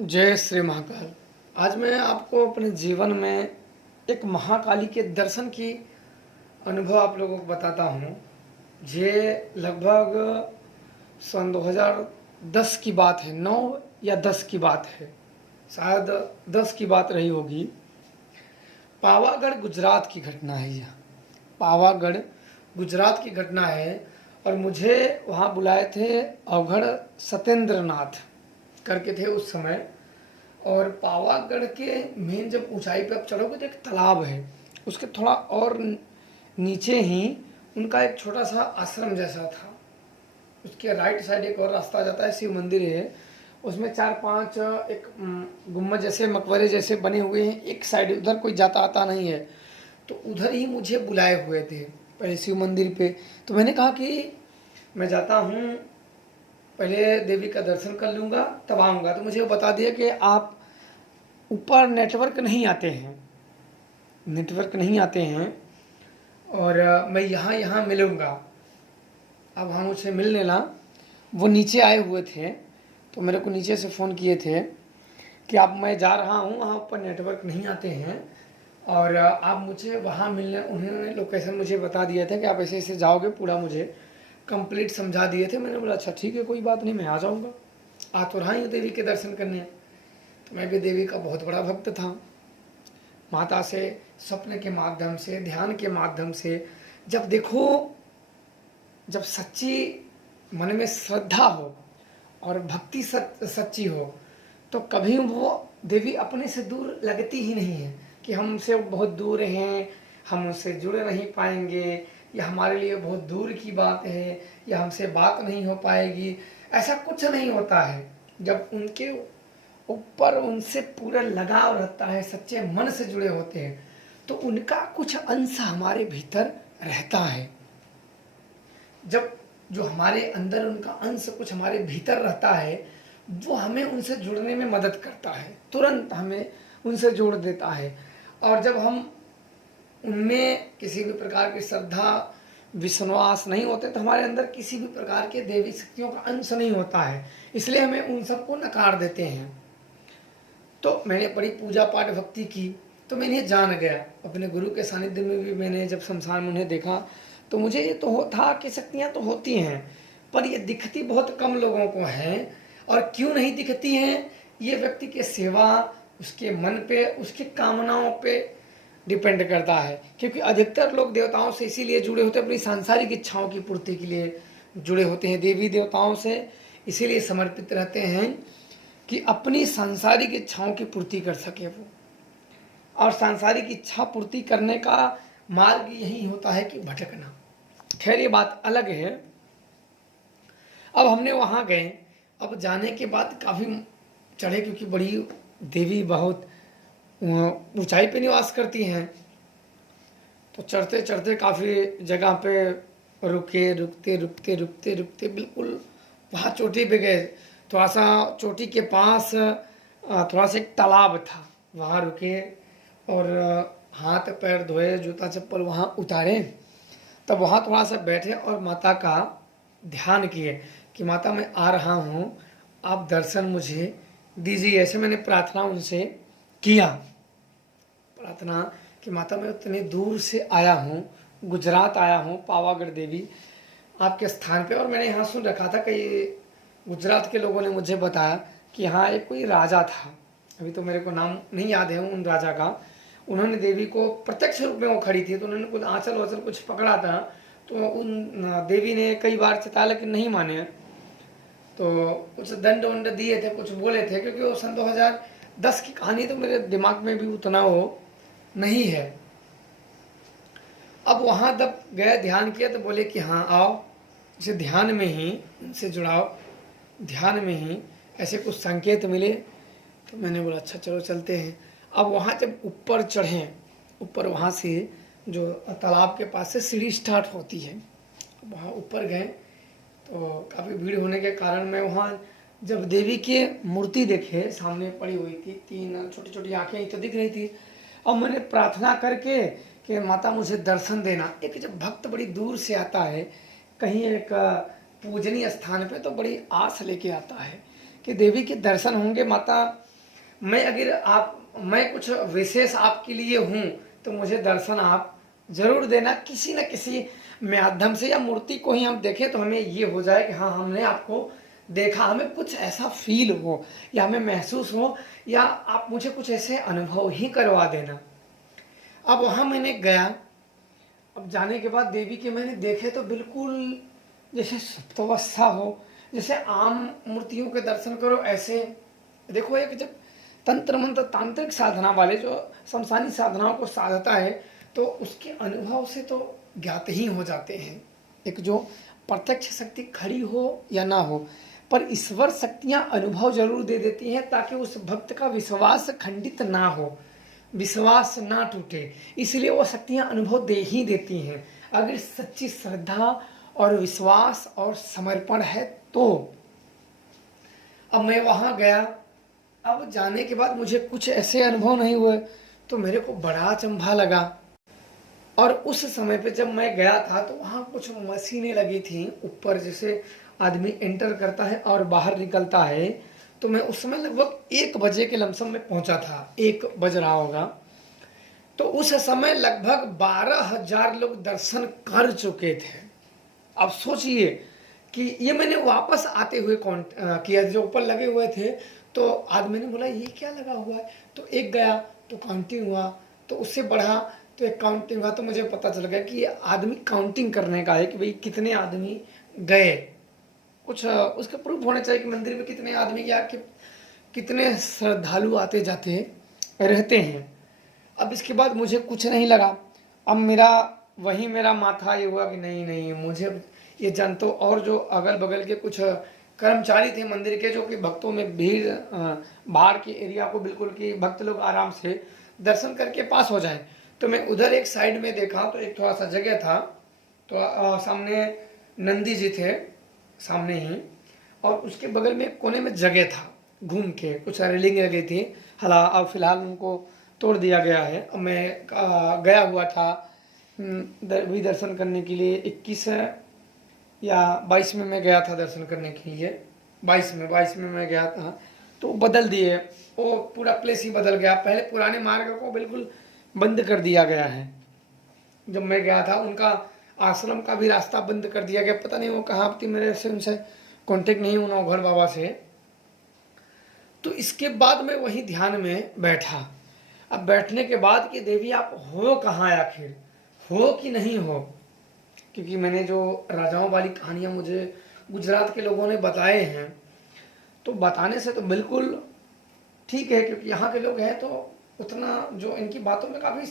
जय श्री महाकाल। आज मैं आपको अपने जीवन में एक महाकाली के दर्शन की अनुभव आप लोगों को बताता हूँ। ये लगभग सन 2010 की बात है, 9 या 10 की बात है, शायद 10 की बात रही होगी। पावागढ़ गुजरात की घटना है यह। पावागढ़ गुजरात की घटना है और मुझे वहाँ बुलाए थे अवघड़ सत्येंद्र नाथ करके थे उस समय। और पावागढ़ के मेन जब ऊंचाई पे आप चढ़ोगे तो एक तालाब है, उसके थोड़ा और नीचे ही उनका एक छोटा सा आश्रम जैसा था। उसके राइट साइड एक और रास्ता जाता है, शिव मंदिर है, उसमें 4-5 एक गुम्बद जैसे मकबरे जैसे बने हुए हैं। एक साइड उधर कोई जाता आता नहीं है, तो उधर ही मुझे बुलाए हुए थे पहले शिव मंदिर पे। तो मैंने कहा कि मैं जाता हूँ, पहले देवी का दर्शन कर लूँगा तब आऊँगा। तो मुझे वो बता दिया कि आप ऊपर नेटवर्क नहीं आते हैं, नेटवर्क नहीं आते हैं और मैं यहाँ यहाँ मिलूँगा। अब हम मुझसे मिल लेना। वो नीचे आए हुए थे तो मेरे को नीचे से फ़ोन किए थे कि अब मैं जा रहा हूँ, वहाँ ऊपर नेटवर्क नहीं आते हैं और आप मुझे वहाँ मिलने। उन्होंने लोकेशन मुझे बता दिया था कि आप ऐसे ऐसे जाओगे, पूरा मुझे कंप्लीट समझा दिए थे। मैंने बोला अच्छा ठीक है, कोई बात नहीं, मैं आ जाऊँगा, आ तो रहा ही देवी के दर्शन करने। तो मैं भी देवी का बहुत बड़ा भक्त था। माता से स्वप्न के माध्यम से, ध्यान के माध्यम से, जब देखो, जब सच्ची मन में श्रद्धा हो और भक्ति सच्ची हो तो कभी वो देवी अपने से दूर लगती ही नहीं है कि हम उनसे बहुत दूर हैं, हम उनसे जुड़ नहीं पाएंगे, या हमारे लिए बहुत दूर की बात है, या हमसे बात नहीं हो पाएगी। ऐसा कुछ नहीं होता है। जब उनके ऊपर उनसे पूरा लगाव रहता है, सच्चे मन से जुड़े होते हैं, तो उनका कुछ अंश हमारे भीतर रहता है। जब जो हमारे अंदर उनका अंश कुछ हमारे भीतर रहता है, वो हमें उनसे जुड़ने में मदद करता है, तुरंत हमें उनसे जोड़ देता है। और जब हम उनमें किसी भी प्रकार की श्रद्धा विश्वास नहीं होते तो हमारे अंदर किसी भी प्रकार के देवी शक्तियों का अंश नहीं होता है, इसलिए हमें उन सबको नकार देते हैं। तो मैंने बड़ी पूजा पाठ भक्ति की, तो मैं इन्हें जान गया। अपने गुरु के सानिध्य में भी मैंने जब शमशान में उन्हें देखा तो मुझे ये तो था कि शक्तियाँ तो होती हैं, पर ये दिखती बहुत कम लोगों को हैं। और क्यों नहीं दिखती हैं, ये व्यक्ति के सेवा, उसके मन पे, उसकी कामनाओं पे डिपेंड करता है। क्योंकि अधिकतर लोग देवताओं से इसीलिए जुड़े होते हैं, अपनी सांसारिक इच्छाओं की पूर्ति के लिए जुड़े होते हैं। देवी देवताओं से इसीलिए समर्पित रहते हैं कि अपनी सांसारिक इच्छाओं की पूर्ति कर सके वो। और सांसारिक इच्छा पूर्ति करने का मार्ग यही होता है कि भटकना। खैर ये बात अलग है। अब हमने वहाँ गए, अब जाने के बाद काफ़ी चढ़े, क्योंकि बड़ी देवी बहुत ऊंचाई पे निवास करती हैं। तो चढ़ते चढ़ते काफ़ी जगह पे रुके, रुकते रुकते रुकते रुकते बिल्कुल वहाँ चोटी पे गए। थोड़ा सा चोटी के पास थोड़ा सा एक तालाब था, वहाँ रुके और हाथ पैर धोए, जूता चप्पल वहाँ उतारे। तब वहाँ थोड़ा सा बैठे और माता का ध्यान किए कि माता मैं आ रहा हूँ, आप दर्शन मुझे दीजिए। ऐसे मैंने प्रार्थना उनसे किया, प्रार्थना कि माता मैं उतने दूर से आया हूँ, गुजरात आया हूँ, पावागढ़ देवी आपके स्थान पे। और मैंने यहाँ सुन रखा था कि गुजरात के लोगों ने मुझे बताया कि यहाँ एक कोई राजा था, अभी तो मेरे को नाम नहीं याद है उन राजा का। उन्होंने देवी को प्रत्यक्ष रूप में वो खड़ी थी, तो उन्होंने कुछ आंचल वाचल कुछ पकड़ा था, तो उन देवी ने कई बार चिताया लेकिन नहीं माने। तो कुछ दंड वंड दिए थे, कुछ बोले थे, क्योंकि वो सन 2010 की कहानी, तो मेरे दिमाग में भी उतना वो नहीं है। अब वहाँ जब गए, ध्यान किया, तो बोले कि हाँ आओ, इसे ध्यान में ही उनसे जुड़ाओ, ध्यान में ही ऐसे कुछ संकेत मिले। तो मैंने बोला अच्छा चलो चलते हैं। अब वहाँ जब ऊपर चढ़े, ऊपर वहाँ से जो तालाब के पास से सीढ़ी स्टार्ट होती है, वहाँ ऊपर गए तो काफ़ी भीड़ होने के कारण मैं वहाँ जब देवी की मूर्ति देखे, सामने पड़ी हुई थी, 3 छोटी छोटी आँखें तो दिख रही थी। और मैंने प्रार्थना करके कि माता मुझे दर्शन देना। एक जब भक्त बड़ी दूर से आता है कहीं एक पूजनीय स्थान पे, तो बड़ी आस लेके आता है कि देवी के दर्शन होंगे माता। मैं कुछ विशेष आपके लिए हूँ तो मुझे दर्शन आप जरूर देना, किसी न किसी माध्यम से, या मूर्ति को ही हम देखें तो हमें ये हो जाए कि हाँ हमने आपको देखा, हमें कुछ ऐसा फील हो या हमें महसूस हो, या आप मुझे कुछ ऐसे अनुभव ही करवा देना। अब वहाँ मैंने गया। अब जाने के बाद देवी के मैंने देखे तो बिल्कुल जैसे सुप्तावस्था हो, जैसे आम मूर्तियों के दर्शन करो ऐसे। देखो एक जब तंत्र मंत्र तांत्रिक साधना वाले जो शमशानी साधनाओं को साधता है तो उसके अनुभव से तो ज्ञात ही हो जाते हैं। एक जो प्रत्यक्ष शक्ति खड़ी हो या ना हो, पर ईश्वर शक्तियाँ अनुभव जरूर दे देती हैं ताकि उस भक्त का विश्वास खंडित ना हो, विश्वास ना टूटे, इसलिए वो शक्तियाँ अनुभव दे ही देती हैं अगर सच्ची श्रद्धा और विश्वास और समर्पण है तो। अब मैं वहाँ गया। अब जाने के बाद मुझे कुछ ऐसे अनुभव नहीं हुए तो मेरे को बड़ा अचंभा लगा। और उस समय पे जब मैं गया था तो वहाँ कुछ मशीनें लगी थी ऊपर, जैसे आदमी एंटर करता है और बाहर निकलता है। तो मैं उस समय लगभग 1 बजे के लमसम में पहुंचा था, 1 बज रहा होगा। तो उस समय लगभग 12,000 लोग दर्शन कर चुके थे। अब सोचिए कि ये मैंने वापस आते हुए किया, जो ऊपर लगे हुए थे। तो आदमी ने बोला ये क्या लगा हुआ है, तो एक गया तो काउंटिंग हुआ, तो उससे बढ़ा तो एक काउंटिंग हुआ, तो मुझे पता चल गया कि ये आदमी काउंटिंग करने का है कि भाई कितने आदमी गए। कुछ उसके प्रूफ होने चाहिए कि मंदिर में कितने आदमी या कि कितने श्रद्धालु आते जाते रहते हैं। अब इसके बाद मुझे कुछ नहीं लगा। अब मेरा माथा ये हुआ कि नहीं नहीं, मुझे ये जान तो, और जो अगल बगल के कुछ कर्मचारी थे मंदिर के जो कि भक्तों में भीड़ बाहर के एरिया को बिल्कुल कि भक्त लोग आराम से दर्शन करके पास हो जाए। तो मैं उधर एक साइड में देखा तो एक थोड़ा सा जगह था, तो सामने नंदी जी थे सामने ही, और उसके बगल में कोने में जगह था घूम के, कुछ रेलिंग लगी थी। अब फिलहाल उनको तोड़ दिया गया है। अब मैं गया हुआ था भी दर्शन करने के लिए, 21 या 22 में मैं गया था दर्शन करने के लिए। 22 में मैं गया था, तो बदल दिए, वो पूरा प्लेस ही बदल गया। पहले पुराने मार्ग को बिल्कुल बंद कर दिया गया है। जब मैं गया था उनका आश्रम का भी रास्ता बंद कर दिया गया, पता नहीं वो कहाँ थी, मेरे से उनसे कांटेक्ट नहीं हुआ घर बाबा से। तो इसके बाद मैं वही ध्यान में बैठा। अब बैठने के बाद कि देवी आप हो कहाँ, आखिर हो कि नहीं हो, क्योंकि मैंने जो राजाओं वाली कहानियाँ मुझे गुजरात के लोगों ने बताए हैं, तो बताने से तो बिल्कुल ठीक है, क्योंकि यहाँ के लोग हैं तो उतना जो इनकी बातों में काफ़ी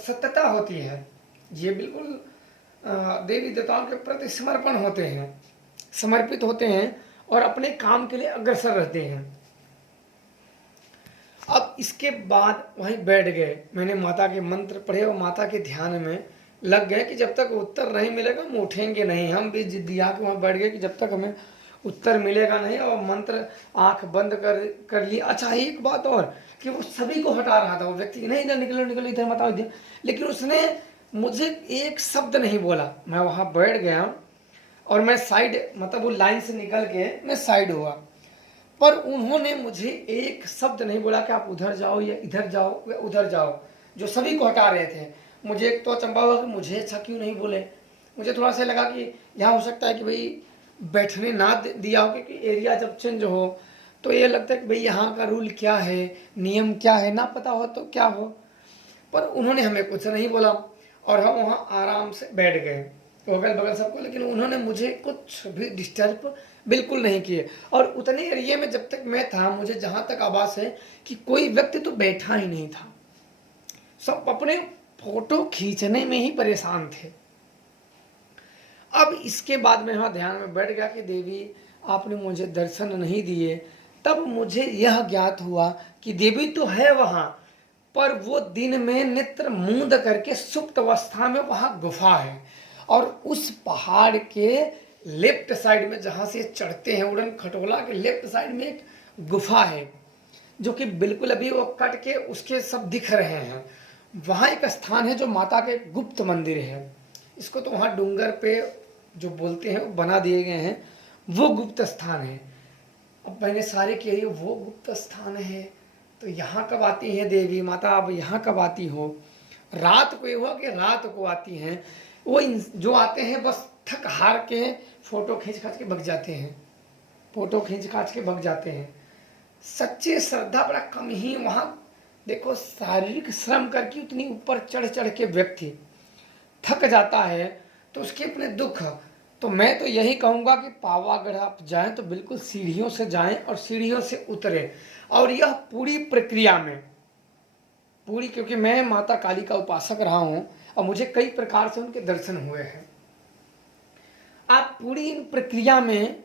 सत्यता होती है। ये बिल्कुल देवी देवताओं के प्रति समर्पण होते हैं, समर्पित होते हैं और अपने काम के लिए अग्रसर रहते हैं। अब इसके बाद वहीं बैठ गए, मैंने माता के मंत्र पढ़े और माता के ध्यान में लग गए कि जब तक उत्तर नहीं मिलेगा हम उठेंगे नहीं। हम भी जिद्दिया के वहाँ बैठ गए कि जब तक हमें उत्तर मिलेगा नहीं, और मंत्र आंख बंद कर लिया। अच्छा एक बात और कि वो सभी को हटा रहा था, वो व्यक्ति नहीं इधर निकलो निकलो इधर मत आओ, लेकिन उसने मुझे एक शब्द नहीं बोला। मैं वहाँ बैठ गया और मैं साइड, मतलब वो लाइन से निकल के मैं साइड हुआ, पर उन्होंने मुझे एक शब्द नहीं बोला कि आप उधर जाओ या इधर जाओ या उधर जाओ, जो सभी को हटा रहे थे। मुझे एक तो अचंभा हुआ कि मुझे अच्छा क्यों नहीं बोले। मुझे थोड़ा सा लगा कि यहाँ हो सकता है कि भाई बैठने ना दिया हो, क्योंकि एरिया जब चेंज हो तो ये लगता है कि भाई यहाँ का रूल क्या है, नियम क्या है, ना पता हो तो क्या हो। पर उन्होंने हमें कुछ नहीं बोला और हम वहाँ आराम से बैठ गए, अगल बगल सबको, लेकिन उन्होंने मुझे कुछ भी डिस्टर्ब बिल्कुल नहीं किए। और उतने एरिया में जब तक मैं था, मुझे जहाँ तक आवाज़ है कि कोई व्यक्ति तो बैठा ही नहीं था, सब अपने फोटो खींचने में ही परेशान थे। अब इसके बाद मैं वहाँ ध्यान में बैठ गया कि देवी आपने मुझे दर्शन नहीं दिए। तब मुझे यह ज्ञात हुआ कि देवी तो है वहाँ, पर वो दिन में नेत्र मूंद करके सुप्त अवस्था में वहाँ गुफा है, और उस पहाड़ के लेफ्ट साइड में जहाँ से चढ़ते हैं उड़न खटोला के लेफ्ट साइड में एक गुफा है, जो कि बिल्कुल अभी वो कट के उसके सब दिख रहे हैं। वहाँ एक स्थान है जो माता के गुप्त मंदिर है, इसको तो वहाँ डूंगर पे जो बोलते हैं वो बना दिए गए हैं, वो गुप्त स्थान है। अब मैंने सारे किए, वो गुप्त स्थान है तो यहाँ कब आती है देवी माता, अब यहाँ कब आती हो? रात को ये हुआ कि रात को आती हैं। वो जो आते हैं बस थक हार के फोटो खींच खाच के भग जाते हैं, फोटो खींच खाच के भग जाते हैं। सच्चे श्रद्धा बड़ा कम ही वहाँ। देखो शारीरिक श्रम करके उतनी ऊपर चढ़ चढ़ के व्यक्ति थक जाता है तो उसके अपने दुख। तो मैं तो यही कहूँगा कि पावागढ़ आप जाएं तो बिल्कुल सीढ़ियों से जाएं और सीढ़ियों से उतरें। और यह पूरी प्रक्रिया में पूरी, क्योंकि मैं माता काली का उपासक रहा हूँ और मुझे कई प्रकार से उनके दर्शन हुए हैं। आप पूरी इन प्रक्रिया में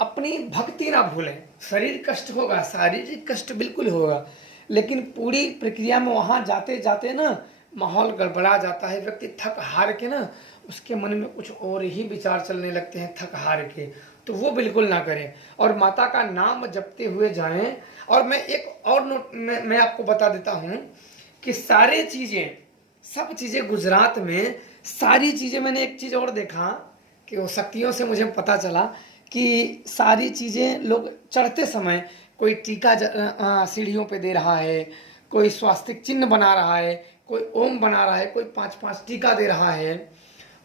अपनी भक्ति ना भूलें। शरीर कष्ट होगा, शारीरिक कष्ट बिल्कुल होगा, लेकिन पूरी प्रक्रिया में वहाँ जाते जाते ना माहौल गड़बड़ा जाता है। व्यक्ति थक हार के ना उसके मन में कुछ और ही विचार चलने लगते हैं थक हार के, तो वो बिल्कुल ना करें और माता का नाम जपते हुए जाएं। और मैं एक और नोट मैं आपको बता देता हूँ कि सारी चीज़ें, सब चीज़ें गुजरात में सारी चीज़ें, मैंने एक चीज़ और देखा कि वो शक्तियों से मुझे पता चला कि सारी चीज़ें लोग चढ़ते समय कोई टीका सीढ़ियों पे दे रहा है, कोई स्वास्तिक चिन्ह बना रहा है, कोई ओम बना रहा है, कोई 5-5 टीका दे रहा है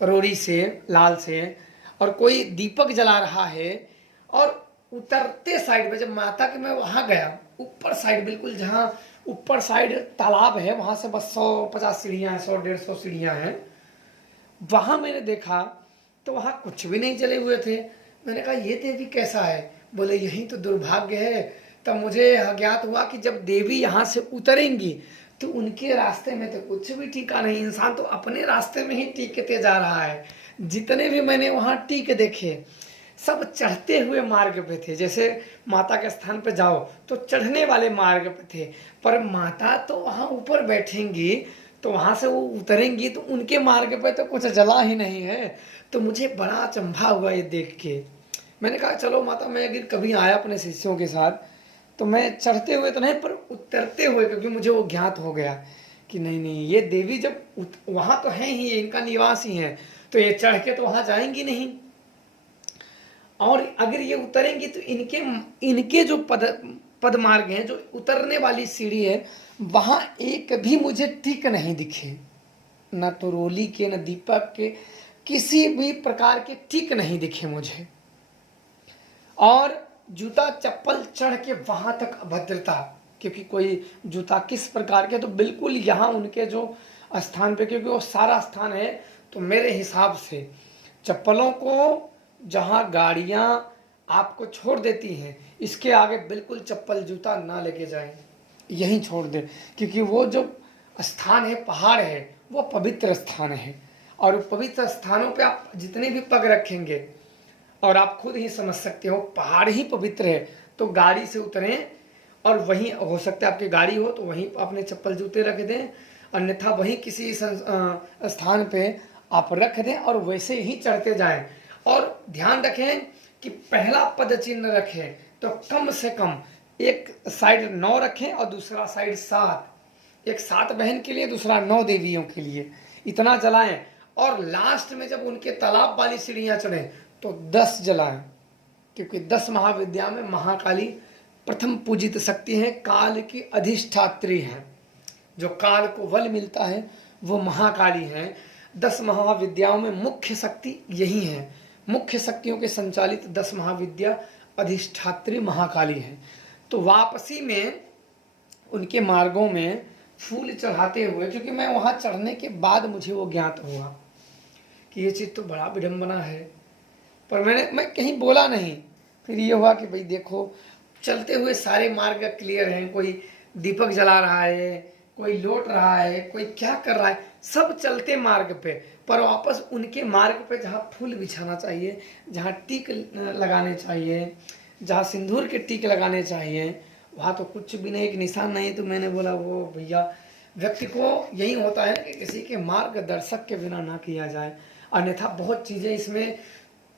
रोड़ी से लाल से, और कोई दीपक जला रहा है। और उतरते साइड में जब माता के मैं वहाँ गया, ऊपर साइड बिल्कुल जहाँ ऊपर साइड तालाब है वहाँ से बस 150 सीढ़ियाँ हैं, 100-150 सीढ़ियाँ हैं। वहाँ मैंने देखा तो वहाँ कुछ भी नहीं जले हुए थे। मैंने कहा ये देवी कैसा है? बोले यही तो दुर्भाग्य है। तब मुझे ज्ञात हुआ कि जब देवी यहाँ से उतरेंगी तो उनके रास्ते में तो कुछ भी टीका नहीं, इंसान तो अपने रास्ते में ही टीकते जा रहा है। जितने भी मैंने वहाँ टीके देखे सब चढ़ते हुए मार्ग पे थे। जैसे माता के स्थान पे जाओ तो चढ़ने वाले मार्ग पे थे, पर माता तो वहाँ ऊपर बैठेंगी तो वहाँ से वो उतरेंगी तो उनके मार्ग पे तो कुछ जला ही नहीं है। तो मुझे बड़ा अचंभा हुआ ये देख के। मैंने कहा चलो माता, मैं अगर कभी आया अपने शिष्यों के साथ तो मैं चढ़ते हुए तो नहीं पर उतरते हुए, क्योंकि मुझे वो ज्ञात हो गया कि नहीं नहीं ये देवी जब वहाँ तो है ही, इनका निवास ही है, तो ये चढ़ के तो वहाँ जाएंगी नहीं। और अगर ये उतरेंगी तो इनके जो पद मार्ग हैं, जो उतरने वाली सीढ़ी है, वहाँ एक भी मुझे टिक नहीं दिखे, न तो रोली के न दीपक के, किसी भी प्रकार के टिक नहीं दिखे मुझे। और जूता चप्पल चढ़ के वहाँ तक अभद्रता, क्योंकि कोई जूता किस प्रकार के, तो बिल्कुल यहाँ उनके जो स्थान पे, क्योंकि वो सारा स्थान है, तो मेरे हिसाब से चप्पलों को जहाँ गाड़ियाँ आपको छोड़ देती हैं इसके आगे बिल्कुल चप्पल जूता ना लेके जाएं, यहीं छोड़ दें। क्योंकि वो जो स्थान है, पहाड़ है, वो पवित्र स्थान है। और पवित्र स्थानों पे आप जितने भी पग रखेंगे, और आप खुद ही समझ सकते हो पहाड़ ही पवित्र है, तो गाड़ी से उतरें और वहीं, हो सकता है आपकी गाड़ी हो तो वहीं अपने चप्पल जूते रख दें, अन्यथा वहीं किसी स्थान पे आप रख दें और वैसे ही चढ़ते जाएं। और ध्यान रखें कि पहला पद चिन्ह रखें तो कम से कम एक साइड 9 रखें और दूसरा साइड 7, एक 7 बहन के लिए, दूसरा 9 देवियों के लिए, इतना जलाएं। और लास्ट में जब उनके तालाब वाली सीढ़ियाँ चढ़ें तो 10 जलाएं, क्योंकि 10 महाविद्या में महाकाली प्रथम पूजित शक्ति है, काल की अधिष्ठात्री है। जो काल को बल मिलता है वो महाकाली है। 10 महाविद्याओं में मुख्य शक्ति यही है। मुख्य शक्तियों के संचालित 10 महाविद्या अधिष्ठात्री महाकाली है। तो वापसी में उनके मार्गों में फूल चढ़ाते हुए, क्योंकि मैं वहाँ चढ़ने के बाद मुझे वो ज्ञात हुआ कि ये चीज़ तो बड़ा विडम्बना है, पर मैं कहीं बोला नहीं। फिर ये हुआ कि भाई देखो चलते हुए सारे मार्ग क्लियर हैं, कोई दीपक जला रहा है, कोई लौट रहा है, कोई क्या कर रहा है, सब चलते मार्ग पे, पर वापस उनके मार्ग पे जहाँ फूल बिछाना चाहिए, जहाँ टीक लगाने चाहिए, जहाँ सिंदूर के टीक लगाने चाहिए, वहाँ तो कुछ भी नहीं, एक निशान नहीं। तो मैंने बोला वो भैया, व्यक्ति को यही होता है कि किसी के मार्गदर्शक के बिना ना किया जाए, अन्यथा बहुत चीज़ें इसमें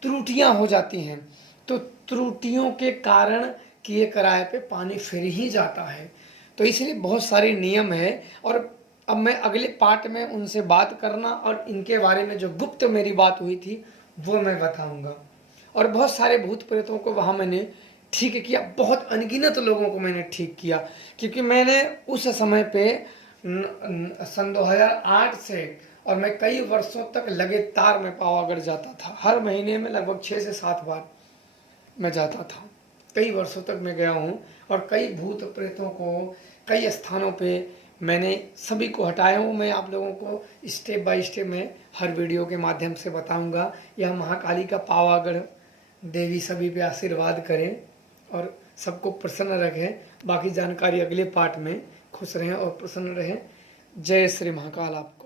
त्रुटियां हो जाती हैं। तो त्रुटियों के कारण किए कराए पे पानी फिर ही जाता है। तो इसलिए बहुत सारे नियम है। और अब मैं अगले पार्ट में उनसे बात करना और इनके बारे में जो गुप्त मेरी बात हुई थी वो मैं बताऊंगा। और बहुत सारे भूत प्रेतों को वहाँ मैंने ठीक किया, बहुत अनगिनत लोगों को मैंने ठीक किया, क्योंकि मैंने उस समय पे सन 2008 से और मैं कई वर्षों तक लगातार मैं पावागढ़ जाता था। हर महीने में लगभग 6 से 7 बार मैं जाता था। कई वर्षों तक मैं गया हूँ और कई भूत प्रेतों को कई स्थानों पे मैंने सभी को हटाया हूँ। मैं आप लोगों को स्टेप बाय स्टेप में हर वीडियो के माध्यम से बताऊंगा। यह महाकाली का पावागढ़ देवी सभी पे आशीर्वाद करें और सबको प्रसन्न रखें। बाकी जानकारी अगले पार्ट में। खुश रहें और प्रसन्न रहें। जय श्री महाकाल। आपको